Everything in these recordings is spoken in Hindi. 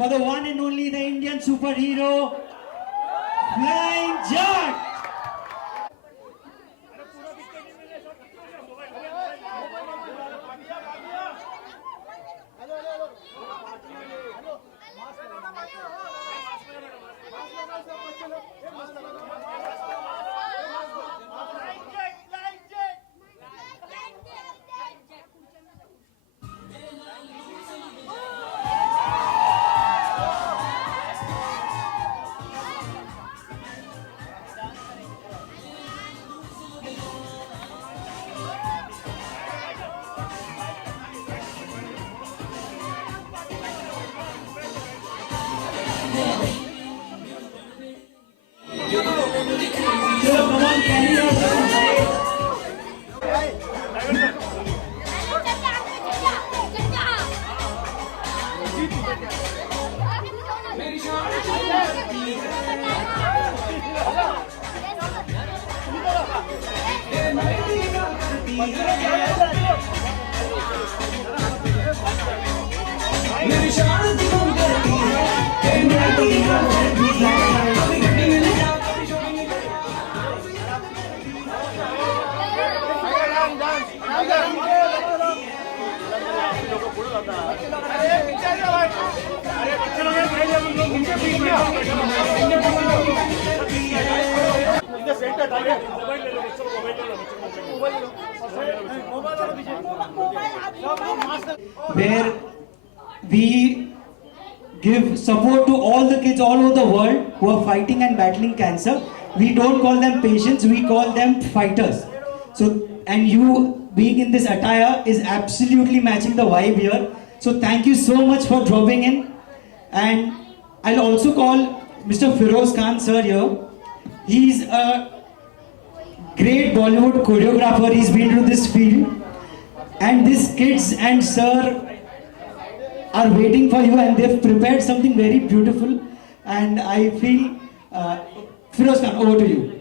for the one and only the Indian superhero, Flying Jack. So come on, carry where we give support to all the kids all over the world who are fighting and battling cancer. We don't call them patients, we call them fighters. So, and you being in this attire is absolutely matching the vibe here. So thank you so much for dropping in. And I'll also call Mr. Feroz Khan sir here. He's a great Bollywood choreographer. He's been through this field. And these kids and sir are waiting for you, and they've prepared something very beautiful. And I feel, Feroz Khan, over to you.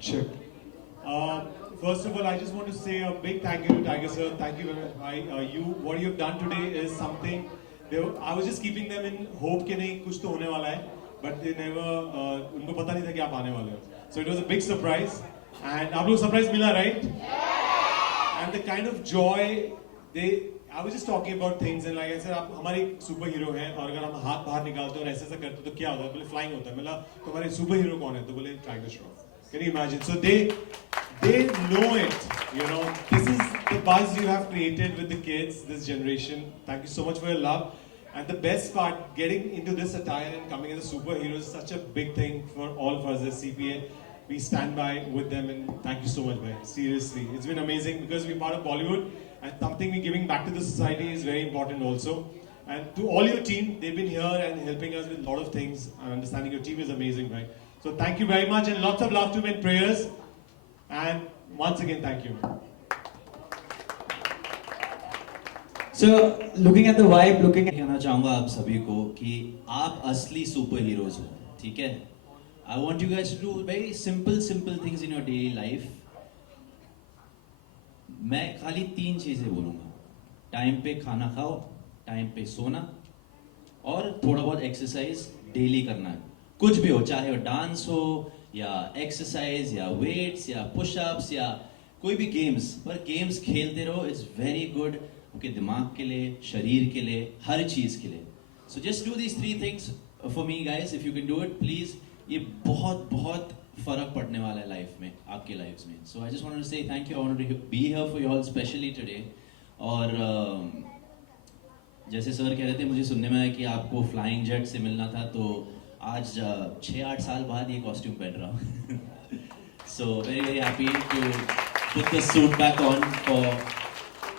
Check. First of all, I just want to say a big thank you to Tiger sir. Thank you very much. What you've done today is something. I was just keeping them in hope कि नहीं कुछ तो होने वाला है, but they never उनको पता नहीं था कि आप आने वाले हो. So it was a big surprise, and आप लोग surprise मिला, right? Yeah. And the kind of joy I was just talking about things, and like I said, आप हमारे सुपर हीरो हैं, और अगर हम हाथ बाहर निकालते हैं और ऐसे ऐसा करते तो क्या होता है? बोले फ्लाइंग होता है. मैं बोला तुम्हारे सुपर हीरो कौन है? तो बोले tiger Shroff. Can you imagine? So they know it. You know, this is the buzz you have created with the kids, this generation. Thank you so much for your love. And the best part, getting into this attire and coming as a superhero is such a big thing for all of us as CPA. We stand by with them, and thank you so much, man. Seriously, it's been amazing because we're part of Bollywood, and something we're giving back to the society is very important also. And to all your team, they've been here and helping us with a lot of things. And understanding your team is amazing, right? So thank you very much, and lots of love to me and prayers. And once again, thank you. So looking at the vibe, looking at कहना चाहूँगा आप सभी को कि आप असली सुपर हीरोज हो, ठीक है? I want you guys to do very simple things in your daily life. मैं खाली 3 चीजें बोलूँगा. टाइम पे खाना खाओ, टाइम पे सोना, और थोड़ा बहुत एक्सरसाइज डेली करना है. कुछ भी हो, चाहे वो डांस हो या एक्सरसाइज या वेट्स या पुशअप्स या कोई भी गेम्स, पर गेम्स खेलते रहो. इट्स वेरी गुड आपके दिमाग के लिए, शरीर के लिए, हर चीज के लिए. So just do these 3 things for me guys. If you can do it please. ये बहुत फर्क पड़ने वाला है लाइफ में, आपके लाइफ्स में. So I just wanted to say thank you. I wanted to be here for you all specially today. और जैसे सर कह रहे थे, मुझे सुनने में आया कि आपको फ्लाइंग जेट से मिलना था, तो आज 6-8 साल बाद ये कॉस्ट्यूम पहन रहा हूँ. So very happy to put this suit back on.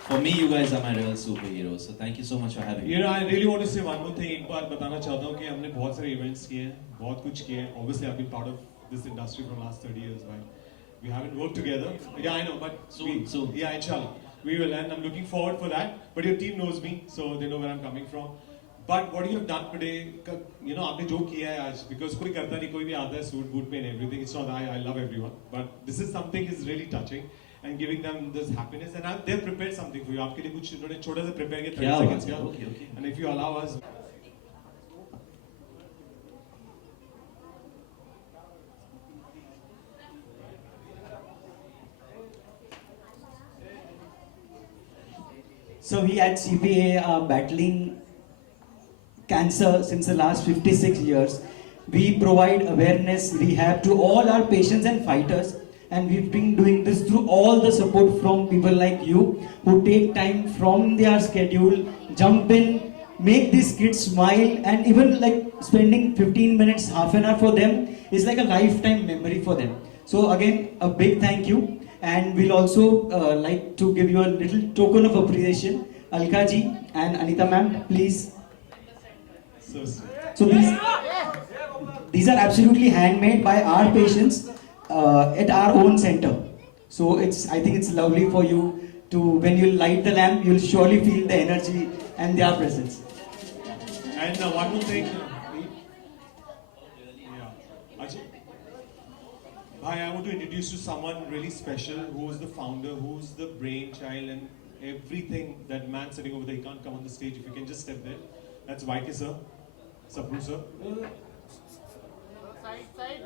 For me, you guys are my real superheroes. So thank you so much for having me. You know, I really want to say one more thing. एक बात बताना चाहता हूँ कि हमने बहुत सारे events किए हैं, बहुत कुछ किए हैं. Obviously, I've been part of this industry for the last 30 years, right? We haven't worked together. Yeah, I know, but Soon. Yeah, inshallah, we will, and I'm looking forward for that. But your team knows me, so they know where I'm coming from. But what you have done today, you know, आपने जो किया है आज, because कोई करता नहीं, कोई भी आता है सूट बूट में and everything. It's not I love everyone, but this is something is really touching. and giving them this happiness. And they've prepared something for you. आपके लिए कुछ उन्होंने छोटा सा prepare किया 30 क्या seconds बात है? का. Okay, okay. And if you allow us. So we at CPA are battling cancer since the last 56 years. We provide awareness, rehab to all our patients and fighters, and we've been doing this through all the support from people like you who take time from their schedule, jump in, make these kids smile, and even like spending 15 minutes, half an hour for them is like a lifetime memory for them. So again, a big thank you, and we'll also like to give you a little token of appreciation. Alka ji and Anita ma'am, please. So sweet. So these are absolutely handmade by our patients at our own center. So I think it's lovely for you to, when you light the lamp, you'll surely feel the energy and their presence. And one more thing. Yeah. Ajay. Bhai, I want to introduce you to someone really special who is the founder, who's the brainchild and everything. That man sitting over there, he can't come on the stage. If you can just step there. That's YK sir. Sabru sir. Side side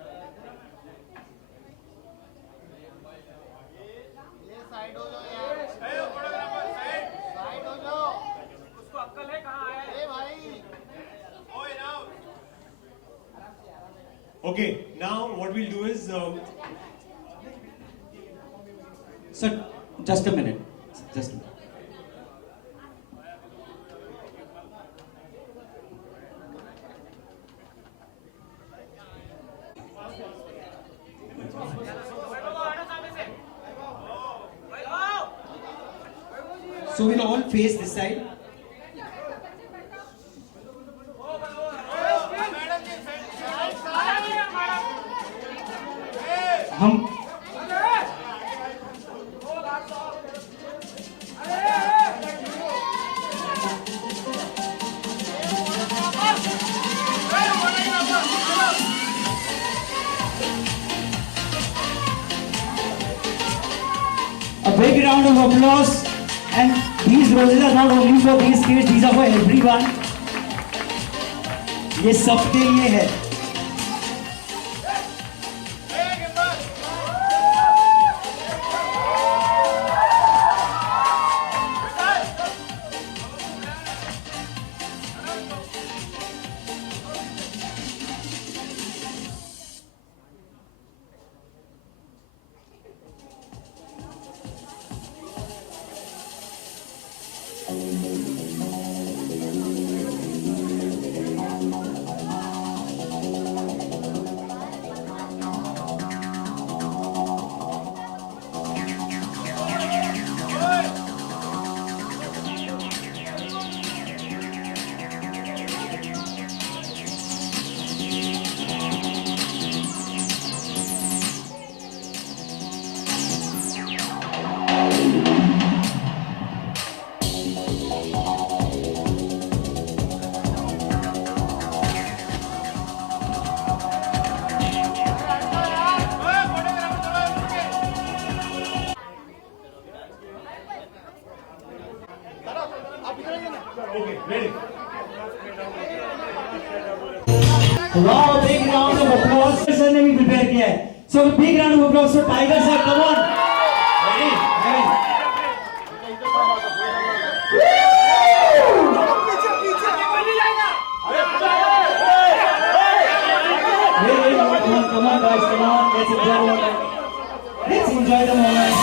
ये साइड हो जाओ यार फोटोग्राफर साइड हो जाओ उसको अक्कल है कहाँ आया है भाई ओए now Okay, now what we'll do is So just a minute. Just a minute. So we'll all face this side. हम a big round of applause. And these roses are not only for these kids, these are for everyone. ये सबके लिए है. okay, ready. Wow, big round of applause. Sir ने भी prepare किया है. So big round of applause for Tiger sir. Come on. Ready? Come on guys, come on. Let's enjoy the moment. Let's enjoy the moment.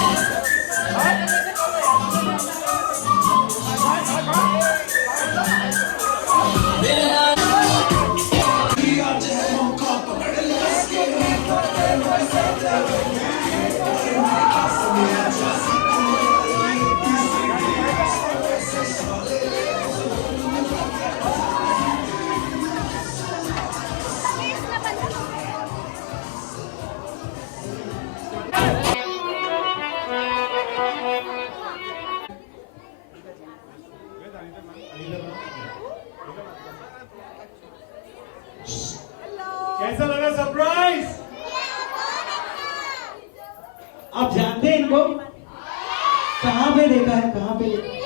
कैसा लगा सरप्राइज? आप जानते हैं इनको? पे देखा है, कहाँ पे देखा है?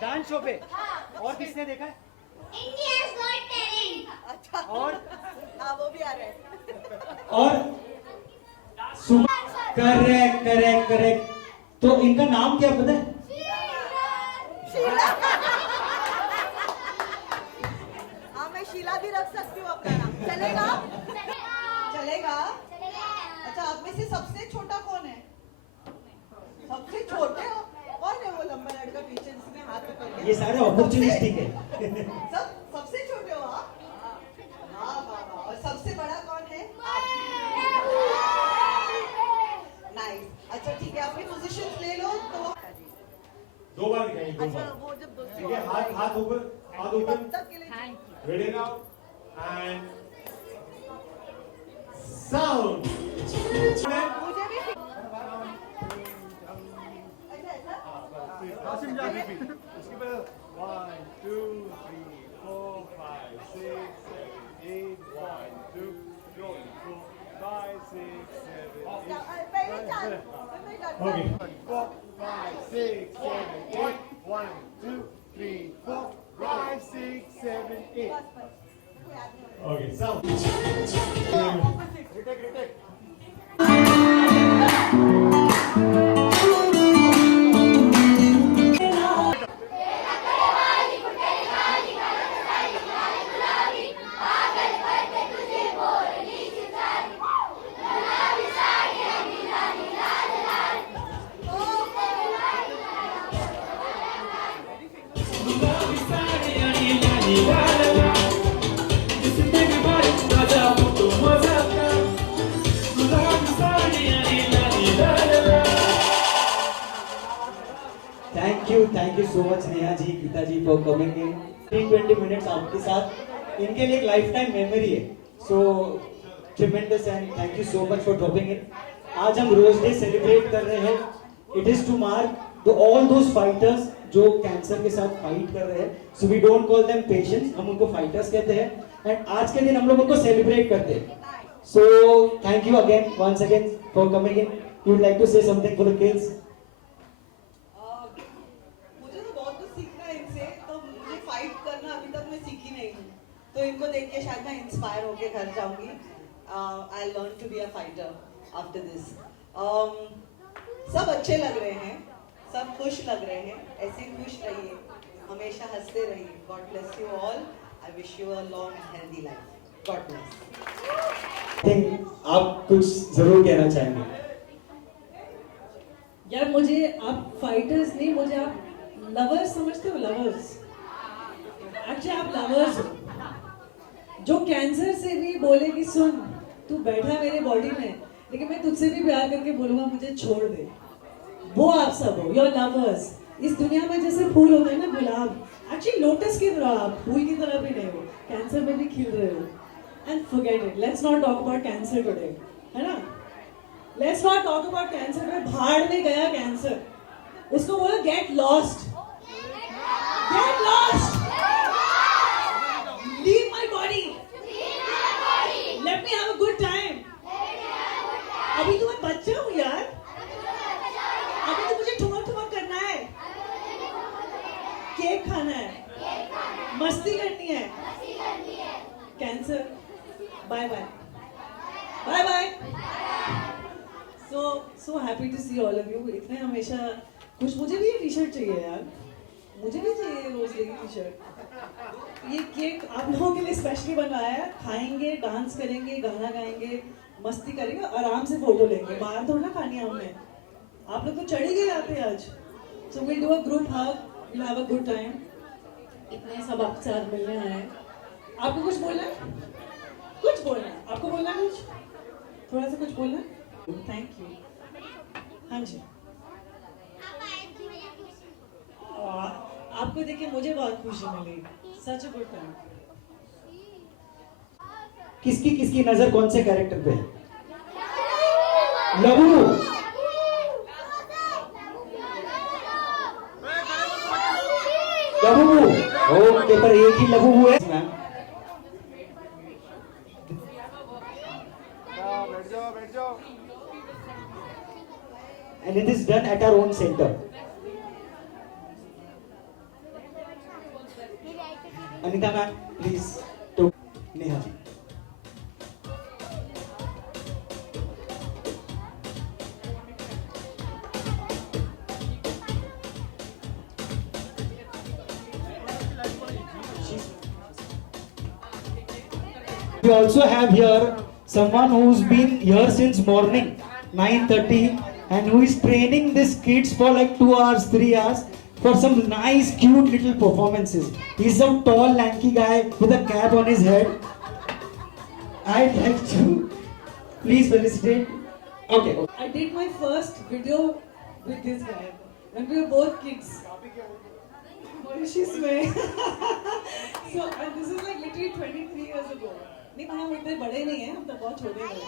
डांस शो पे। और किसने देखा है? अच्छा और हाँ वो भी आ रहे हैं और करेक्ट करेक्ट करेक्ट। तो इनका नाम क्या पता है? शीला हाँ मैं शीला भी रख सकती हूँ अपना नाम चलेगा चलेगा अच्छा आप में से सबसे छोटा कौन है सबसे छोटे हो कौन है वो लंबा लड़का पीछे जिसने हाथ पकड़ लिया ये सारे अपॉर्चुनिस्टिक है। सबसे छोटे हो आप हाँ हाँ हाँ और सबसे बड़ा कौन है नाइस अच्छा ठीक है अपनी पोजीशन ले लो तो दो बार दिखाएंगे, दो अच्छा बार। वो जब दोस्तों ठीक है, हाथ ऊपर, हाथ तब ऊपर। तक के लिए Ready now? And sound. मुझे भी Asim जा repeat. उसके बाद 1 2 3 4 5 6 7 8 1 2 3 4 5 6 7 पहले चाल मैं करता Okay. 4 5 6 7 8 1 2 3 4 5 6 7 8 Okay, sound. Retake. Thank you so much Neha ji, पिताजी फॉर कमिंग इन। 20 मिनट्स आपके साथ इनके लिए एक लाइफ टाइम मेमोरी है। So tremendous and thank you so much for dropping in. आज हम रोज डे सेलिब्रेट कर रहे हैं। It is to mark all those fighters जो कैंसर के साथ फाइट कर रहे हैं। So we don't call them patients, हम उनको फाइटर्स कहते हैं। एंड आज के दिन हम लोग उनको सेलिब्रेट करते हैं। So thank you again once again for coming in. You would like to say something for the kids? मुझे तो बहुत कुछ सीखना है इनसे तो मुझे फाइट करना अभी तक मैं सीखी नहीं हूँ तो इनको देख के शायद मैं इंस्पायर होके घर जाऊंगी I learn to be a fighter after this सब अच्छे लग रहे हैं सब खुश लग रहे हैं ऐसे ही खुश रहिए हमेशा हंसते रहिए God bless you all I wish you a long and healthy life God bless think आप कुछ जरूर कहना चाहेंगे। यार मुझे आप फाइटर्स नहीं मुझे आप लवर्स समझते हो लवर्स एक्चुअली आप लवर्स हो जो कैंसर से भी बोले कि सुन तू बैठा मेरे बॉडी में लेकिन मैं तुझसे भी प्यार करके बोलूंगा मुझे छोड़ दे वो आप सब हो योर लवर्स। इस दुनिया में जैसे फूल होते हैं ना गुलाब एक्चुअली लोटस की तरह आप फूल की तरह भी नहीं हो कैंसर में भी खिल रहे हो and forget it let's not talk about cancer today है ना let's not talk about cancer में भाड़ में गया कैंसर उसको बोलो get lost leave my body let me have a good time अभी तो मैं बच्चा हूँ यार अभी तो मुझे ठुमक ठुमक करना है केक खाना है मस्ती करनी है cancer bye bye bye bye so happy to see all of you इतने हमेशा कुछ मुझे भी ये टी शर्ट चाहिए यार मुझे भी चाहिए रोज डे की टी शर्ट ये केक आप लोगों के लिए स्पेशली बनवाया है खाएंगे डांस करेंगे गाना गाएंगे मस्ती करेंगे आराम से फोटो लेंगे बाहर थोड़ा ना खानी है हमने आप लोग तो चढ़ ही गए आते हैं आज सो we'll do a group hug we'll have a good time इतने सब आपके साथ मिलने आए हैं आपको कुछ बोलना है कुछ बोलना है आपको बोलना है कुछ थोड़ा सा कुछ बोलना है थैंक यू हाँ जी आपको देखिए मुझे बहुत खुशी मिली सच अ गुड टाइम किसकी नजर कौन से कैरेक्टर पे है? लबू लबू ओके पर एक ही लबू है मैम। बैठ जाओ And and it is done at our own center. Anita ma'am, please. To Neha. We also have here someone who's been here since morning 9:30 and who is training these kids for like 2 hours, 3 hours for some nice, cute little performances. He's a tall, lanky guy with a cap on his head. I'd like to please felicitate. Okay. I did my first video with this guy when we were both kids. Mauritius में. So and this is like literally 23 years ago. नहीं हम इतने बड़े नहीं हैं, हम तो बहुत छोटे हैं.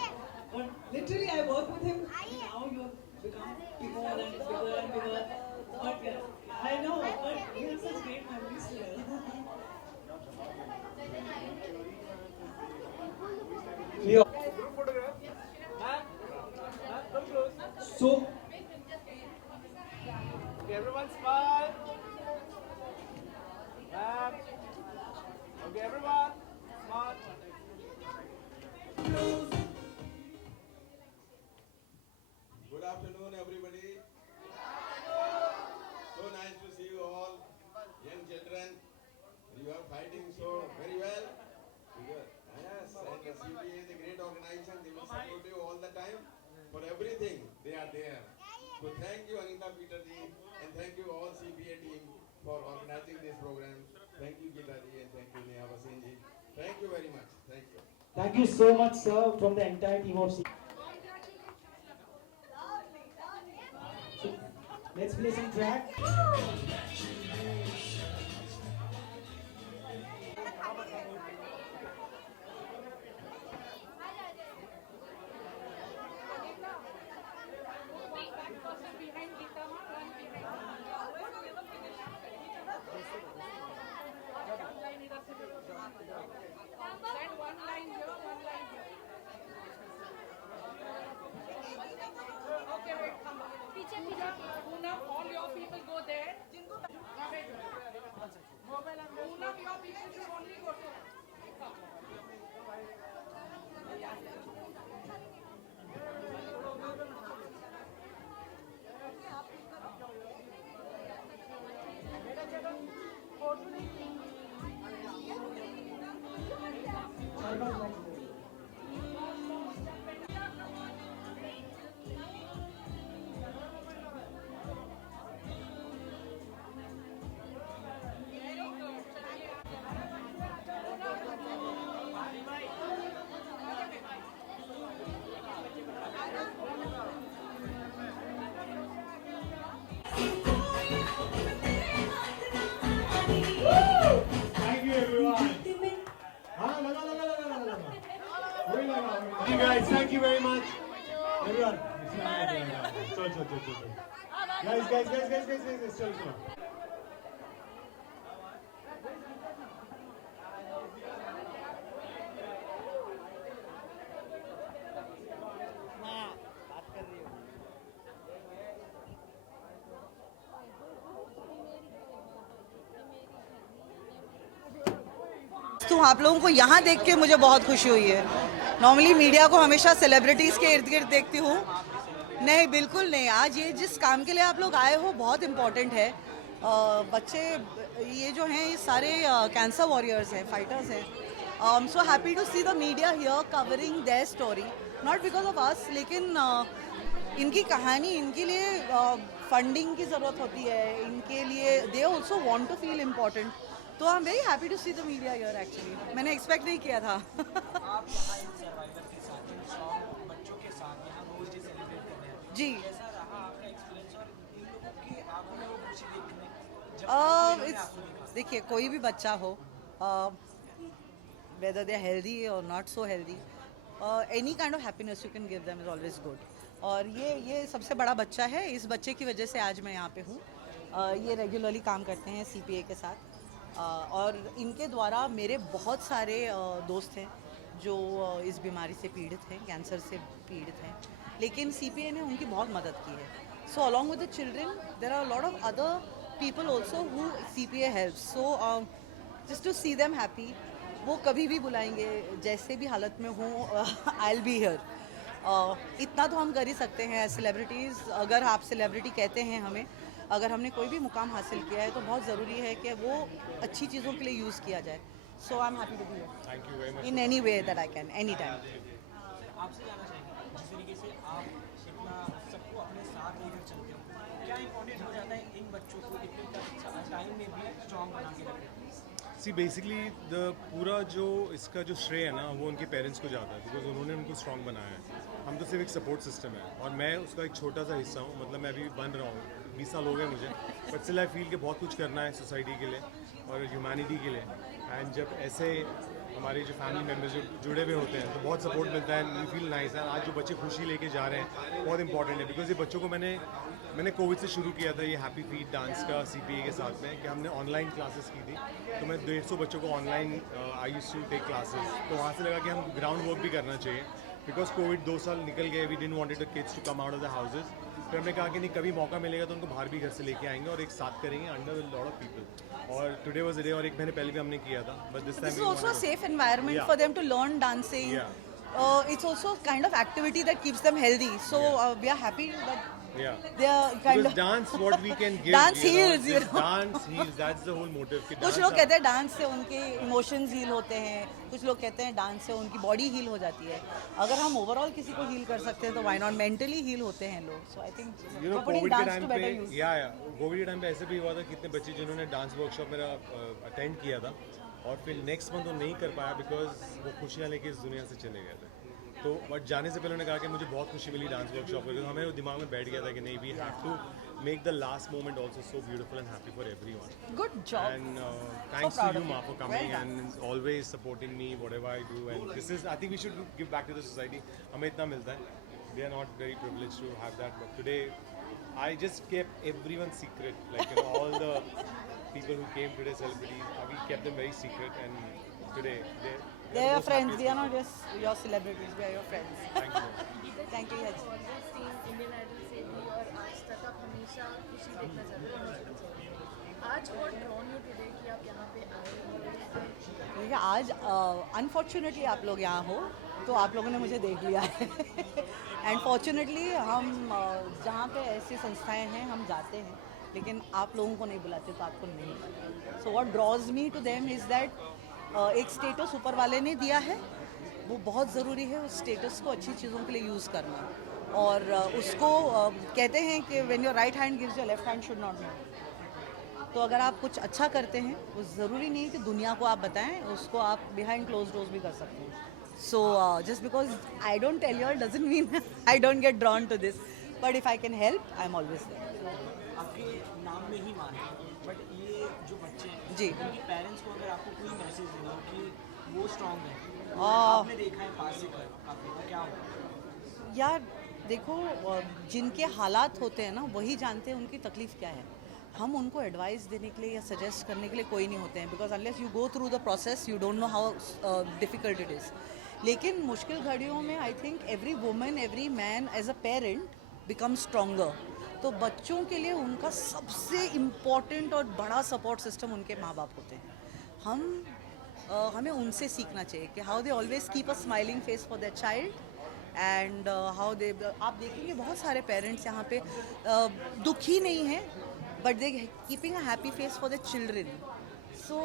But literally I worked with him. Now you have become bigger and bigger and bigger. But yeah, I know. But we have such great memories together. We are- Group photograph. Ma'am, come close. So Okay, everyone smile. Ma'am. Okay, everyone smile. Good afternoon, everybody. So nice to see you all, young children. You are fighting so very well. Yes, and the CPA is a great organization. They will support you all the time. For everything, they are there. So thank you, Anita Peter ji, and thank you all CPA team for organizing this program. Thank you, Gita ji, and thank you, Neha Vasin ji. Thank you very much. Thank you. thank you so much, sir, from the entire team of C. So, let's play some track. Okay, wait, come on. पीछे पीछे Poonam, all your people go there. Poonam, your people should only go to. Thank you, everyone. You guys, thank you very much. Everyone. Chal. Guys, chal. तो आप लोगों को यहाँ देख के मुझे बहुत खुशी हुई है. नॉर्मली मीडिया को हमेशा सेलिब्रिटीज़ के इर्द गिर्द देखती हूँ. नहीं, बिल्कुल नहीं. आज ये जिस काम के लिए आप लोग आए हो बहुत इम्पोर्टेंट है. बच्चे ये जो हैं ये सारे कैंसर वॉरियर्स हैं, फाइटर्स हैं. I am so happy to see the media here covering their story, not because of us, लेकिन इनकी कहानी, इनके लिए फंडिंग की ज़रूरत होती है. इनके लिए they also want to feel important. तो I am very happy to see the media here. Actually मैंने एक्सपेक्ट नहीं किया था. जी, देखिए कोई भी बच्चा हो, whether they are healthy or not so healthy, any kind of happiness you can give them is always good. और ये सबसे बड़ा बच्चा है. इस बच्चे की वजह से आज मैं यहाँ पे हूँ. ये रेगुलरली काम करते हैं CPA के साथ. और इनके द्वारा मेरे बहुत सारे दोस्त हैं जो इस बीमारी से पीड़ित हैं, कैंसर से पीड़ित हैं, लेकिन CPA ने उनकी बहुत मदद की है. So along with the children, there are a lot of other people also who CPA helps. So just to see them happy, वो कभी भी बुलाएंगे, जैसे भी हालत में हूँ, I'll be here. इतना तो हम कर ही सकते हैं सेलिब्रिटीज़. अगर आप सेलिब्रिटी कहते हैं हमें, अगर हमने कोई भी मुकाम हासिल किया है तो बहुत ज़रूरी है कि वो अच्छी चीज़ों के लिए यूज़ किया जाए. So I am happy to be here in any way that I can, any time. आपसे जानना चाहेंगे जिस तरीके से आप इतना सबको अपने साथ लेकर चलते हो, क्या इम्पोर्टेंट हो जाता है इन बच्चों को इतने टाइम में भी स्ट्रॉन्ग बना के रखना? सी बेसिकली द पूरा जो इसका जो श्रेय है ना वो उनके पेरेंट्स को जाता है, बिकॉज उन्होंने उनको स्ट्रॉन्ग बनाया है. हम तो सिर्फ एक सपोर्ट सिस्टम है और मैं उसका एक छोटा सा हिस्सा हूँ. मतलब मैं अभी बन रहा हूँ, 20 साल हो गए मुझे, बट स्टिल आई फील कि बहुत कुछ करना है सोसाइटी के लिए और ह्यूमैनिटी के लिए. एंड जब ऐसे हमारे जो फैमिली मेम्बर्स जो जुड़े हुए होते हैं तो बहुत सपोर्ट मिलता है. You feel nice. आज जो बच्चे खुशी लेके जा रहे हैं बहुत इंपॉर्टेंट है, बिकॉज ये बच्चों को मैंने कोविड से शुरू किया था ये हैप्पी फीट डांस का CPA के साथ में, कि हमने ऑनलाइन क्लासेस की थी. तो मैं 150 बच्चों को online I used to take classes. तो वहाँ से लगा कि हम ग्राउंड वर्क भी करना चाहिए, बिकॉज कोविड 2 साल निकल गए. We didn't wanted the kids to come out of the houses. फिर हमने कहा कि नहीं, कभी मौका मिलेगा तो उनको बाहर भी घर से लेके आएंगे और एक साथ करेंगे अंडर लॉट ऑफ पीपल. और टुडे वाज द डे, और एक महीने पहले भी हमने किया था, but this This is time also a safe environment Yeah. for them to learn dancing. Yeah. It's also kind of activity that keeps them healthy. So we are happy that yeah. they are kind Because of. dance, what we can give, Dance you know, heals, you this know. dance heals. That's the whole motive. कि कुछ dance लोग आप- कहते हैं डांस से उनके इमोशंस हील होते हैं, कुछ लोग कहते हैं डांस से उनकी बॉडी हील हो जाती है. अगर हम ओवरऑल किसी को हील कर सकते हैं तो व्हाई नॉट. मेंटली हील होते हैं लोग. So I think You know, putting Covid के dance टाइम to पे better use. या कोविड के टाइम पे ऐसे भी हुआ था, कितने बच्चे जिन्होंने डांस वर्कशॉप मेरा अटेंड किया था और फिर नेक्स्ट मंथ वो नहीं कर पाया बिकॉज वो खुशियाँ लेके इस दुनिया से चले गए थे. तो बट जाने से पहले उन्होंने कहा कि मुझे बहुत खुशी मिली डांस वर्कशॉप पर. हमें वो दिमाग में बैठ गया था कि नहीं, we have to make the last moment also so beautiful and happy for everyone. Good job. And thanks proud to you, of Ma, you. for coming Well done. and always supporting me, whatever I do. And this is, I think we should give back to the society. हमें इतना मिलता है. They are not very privileged to have that, but today I just kept everyone's secret. Like, you know, all the people who came today, celebrities, we kept them very secret. And today They they're are your most friends. happiest We are people. not just your celebrities. We are your friends. Thank you. ma'am. Thank you. Yash. Indian Idol से भी और आज तक आप हमेशा खुशी देखना चाहते हैं. आज व्हाट ड्रॉन यू टुडे कि आप यहाँ पे आए हो? देखिए आज अनफॉर्चुनेटली आप लोग यहाँ हो तो आप लोगों ने मुझे देख लिया है. एंड फॉर्चुनेटली हम जहाँ पे ऐसी संस्थाएं हैं हम जाते हैं, लेकिन आप लोगों को नहीं बुलाते तो आपको नहीं पता. So what draws me to them is that एक स्टेटस ऊपर वाले ने दिया है, वो बहुत ज़रूरी है उस स्टेटस को अच्छी चीज़ों के लिए यूज़ करना. और उसको कहते हैं कि when your right hand gives your left hand should not know. तो अगर आप कुछ अच्छा करते हैं वो ज़रूरी नहीं कि दुनिया को आप बताएं, उसको आप बिहाइंड क्लोज डोर्स भी कर सकते हैं. So just because I don't tell you doesn't mean I don't get drawn to this, but if I can help I am always there. आपके नाम में ही माने, बट ये जो बच्चे हैं जी. उनके पेरेंट्स को अगर आपको कोई मैसेज देना हो कि वो स्ट्रॉन्ग है, आ, आपने देखा है पास से कर काफ़ी, तो क्या होगा? यार देखो, जिनके हालात होते हैं ना वही जानते हैं उनकी तकलीफ़ क्या है. हम उनको एडवाइस देने के लिए या सजेस्ट करने के लिए कोई नहीं होते हैं, because unless you go through the process you don't know how difficult it is. लेकिन मुश्किल घड़ियों में I think every woman every man as a parent become stronger. तो बच्चों के लिए उनका सबसे इम्पॉर्टेंट और बड़ा सपोर्ट सिस्टम उनके माँ बाप होते हैं. हमें उनसे सीखना चाहिए कि how they always keep a smiling face for their child. And how they, आप देखेंगे बहुत सारे पेरेंट्स यहाँ पे दुखी नहीं हैं, but they keeping a happy face for the children. So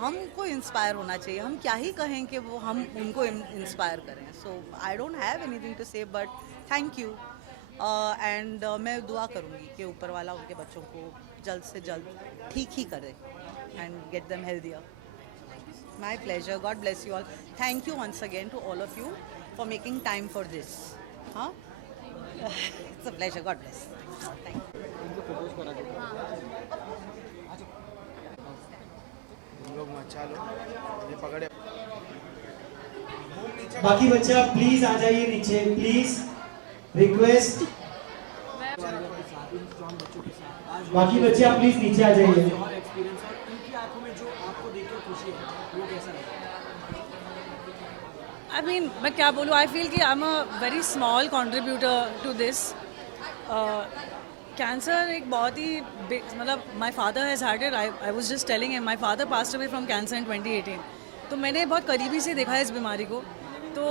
हमको इंस्पायर होना चाहिए. हम क्या ही कहें कि वो हम उनको इंस्पायर करें. So I don't have anything to say, but thank you. And मैं दुआ करूँगी कि ऊपर वाला उनके बच्चों को जल्द से जल्द ठीक ही करे and get them healthier. My pleasure. God bless you all. Thank you once again to all of you for making time for this. Huh? It's a pleasure. God bless. Thank you. उनको प्रपोज करा दो. हम लोग मचा लो, ये पकड़े. बाकी बच्चे आप प्लीज आ जाइए नीचे, प्लीज रिक्वेस्ट. इन स्ट्रॉन्ग बच्चों के साथ आज बाकी बच्चे आप प्लीज नीचे आ जाइए. और एक्सपीरियंस और उनकी आंखों में जो आपको देख कर खुशी है वो कैसा लगा? I mean, मैं क्या बोलूँ, I feel कि I'm a very small contributor to this. Cancer एक बहुत ही मतलब my father has had it. I was just telling him my father passed away from cancer in 2018. तो मैंने बहुत करीबी से देखा है इस बीमारी को. तो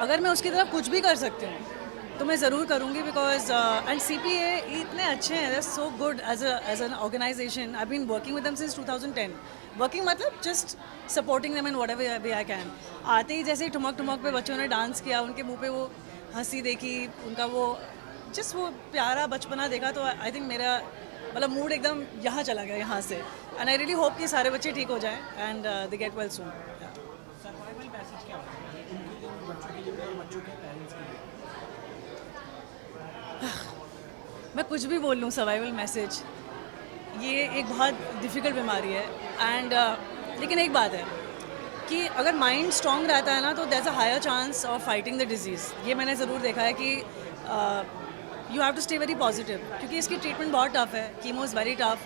अगर मैं उसकी तरफ कुछ भी कर सकती हूँ तो मैं ज़रूर करूँगी. बिकॉज एंड CPA इतने अच्छे हैं, they so good as an organisation. I been working with them since 2010. Working मतलब just supporting them in whatever way I can. आते ही जैसे ही ठुमक ठुमक पे बच्चों ने डांस किया, उनके मुंह पे वो हंसी देखी, उनका वो जस्ट वो प्यारा बचपना देखा, तो आई थिंक मेरा मतलब मूड एकदम यहाँ चला गया यहाँ से. एंड आई रियली होप कि सारे बच्चे ठीक हो जाएं and they get well soon. Survival message क्या होता है उनके लिए, बच्चों के लिए और बच्चों के पेरेंट्स के लिए? मैं कुछ भी बोल लूँ सर्वाइवल मैसेज, ये एक बहुत डिफ़िकल्ट बीमारी है. एंड लेकिन एक बात है कि अगर माइंड स्ट्रॉन्ग रहता है ना तो there is a higher chance of fighting the disease. ये मैंने ज़रूर देखा है कि you have to stay very positive, क्योंकि इसकी ट्रीटमेंट बहुत टफ है. Chemo is very tough.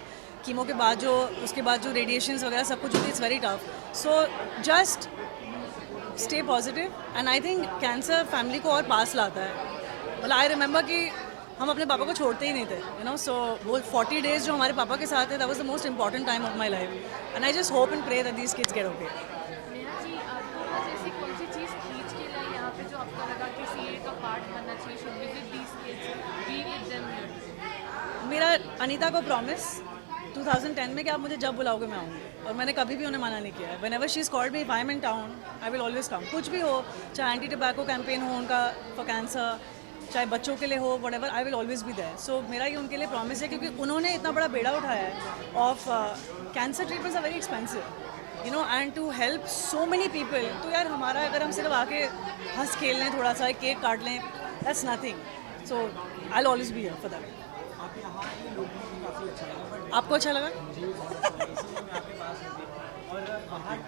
Chemo के बाद उसके बाद जो रेडिएशंस वगैरह सब कुछ होती है, it's very tough. So just stay positive. And I think cancer family को और पास लाता है. मतलब आई रिमेंबर कि हम अपने पापा को छोड़ते ही नहीं थे, यू नो. सो वो 40 डेज जो हमारे पापा के साथ है, that was the most important time of my life. And I just hope and pray that these kids get okay. Neha ji, आपको बस ऐसी कौन सी चीज़ खींच के लाई यहाँ पे जो आपको लगा कि CA का पार्ट बनना चाहिए, should visit these kids, be with them here? मेरा अनीता को प्रॉमिस 2010 में कि आप मुझे जब बुलाओगे मैं आऊँगी, और मैंने कभी भी उन्हें मना नहीं किया है. Whenever she is called me, if I am in town, I will always come. कुछ भी हो, चाहे एंटी टबैको कैंपेन हो उनका फॉर कैंसर, चाहे बच्चों के लिए हो, whatever, I will always be there. So मेरा ये उनके लिए प्रॉमिस है, क्योंकि उन्होंने इतना बड़ा बेड़ा उठाया है of cancer treatments are very expensive, you know, and to help so many people. तो यार हमारा अगर हम सिर्फ आके हंस खेल लें, थोड़ा सा केक काट लें, that's nothing. So I will always B here for that. आप यहाँ आए लोगों को काफ़ी अच्छा लगा, बट आपको अच्छा लगा? मुझे भी बहुत अच्छा लगा, इसलिए मैं आपके पास हूँ. और बाहर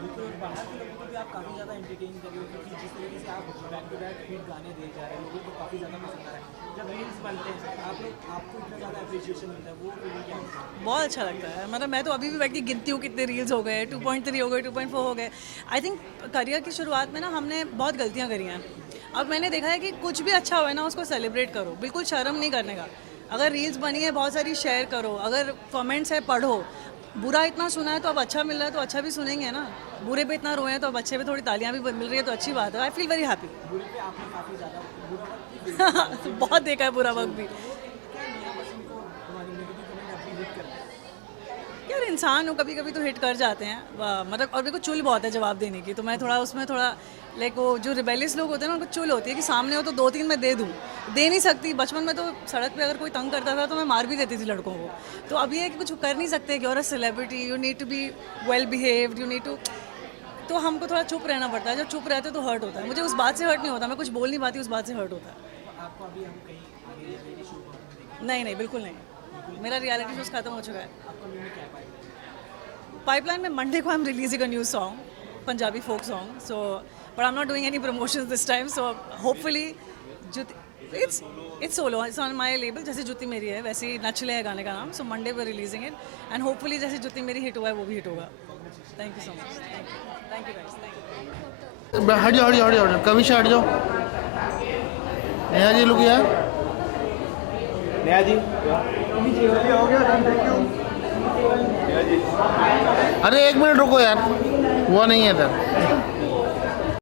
बिल्कुल बाहर के लोगों को भी आप काफ़ी ज़्यादा एंटरटेन कर रहे हो, क्योंकि जिस तरीके से आप बैक टू बैक हिट गाने दे जा रहे हैं, लोगों को काफ़ी ज़्यादा पसंद आ रहा है. जब रील्स बनते हैं आपको इतना ज़्यादा अप्रिशिएशन मिलता है, वो फीलिंग क्या है? बहुत अच्छा लगता है. मतलब मैं तो अभी भी बैठ के गिनती हूँ कितने रील्स हो गए, 2.3 हो गए, 2.4 हो गए. आई थिंक करियर की शुरुआत में ना हमने बहुत गलतियाँ करी हैं. अब मैंने देखा है कि कुछ भी अच्छा हुआ ना उसको सेलिब्रेट करो, बिल्कुल शर्म नहीं करने का. अगर रील्स बनी है बहुत सारी शेयर करो, अगर कमेंट्स है पढ़ो. बुरा इतना सुना है तो अब अच्छा मिल रहा है तो अच्छा भी सुनेंगे ना. बुरे पे इतना रोए हैं तो अब अच्छे पे थोड़ी तालियां भी मिल रही है तो अच्छी बात है. I feel very happy. बुरे पे आपने काफ़ी ज़्यादा बुरा वक्त भी बहुत देखा है बुरा वक्त भी. क्या नेहा बच्चन को हमारी नेगेटिव कमेंट आपकी हिट करता है? यार इंसान हो, कभी कभी तो हिट कर जाते हैं. मतलब और मेरे को चुल बहुत है जवाब देने की, तो मैं थोड़ा उसमें थोड़ा लाइक वो जो रिबेलियस लोग होते हैं ना उनको चुल होती है कि सामने हो तो 2-3 मैं दे दूँ. दे नहीं सकती. बचपन में तो सड़क पे अगर कोई तंग करता था तो मैं मार भी देती थी लड़कों को. तो अब ये है कि कुछ कर नहीं सकते कि और a celebrity you need to be well behaved, you need to. तो हमको थोड़ा चुप रहना पड़ता है. जब चुप रहते तो हर्ट होता है. मुझे उस बात से हर्ट नहीं होता, मैं कुछ बोल नहीं पाती, उस बात से हर्ट होता है. आपको अभी हम कहीं आगे रियलिटी शो में देखें, नहीं बिल्कुल नहीं. मेरा रियलिटी शोज खत्म हो चुका है. आपका म्यूजिक क्या है? पाइपलाइन में मंडे को I am releasing a new song, Punjabi folk song. So, but I'm not doing any promotions this time. So, hopefully, it's solo. It's on my label. जैसे जुत्ती मेरी है वैसे ही नचले है गाने का नाम. So Monday we're releasing it, and hopefully जैसे जुत्ती मेरी हिट हुआ है वो भी हिट होगा. Thank you so much. Thank you guys. Thank you. हट जाओ कभी से हट जाओ. नेहा जी लुक यार. नेहा जी हो गया. Thank you. अरे 1 मिनट रुको यार, वो नहीं है इधर.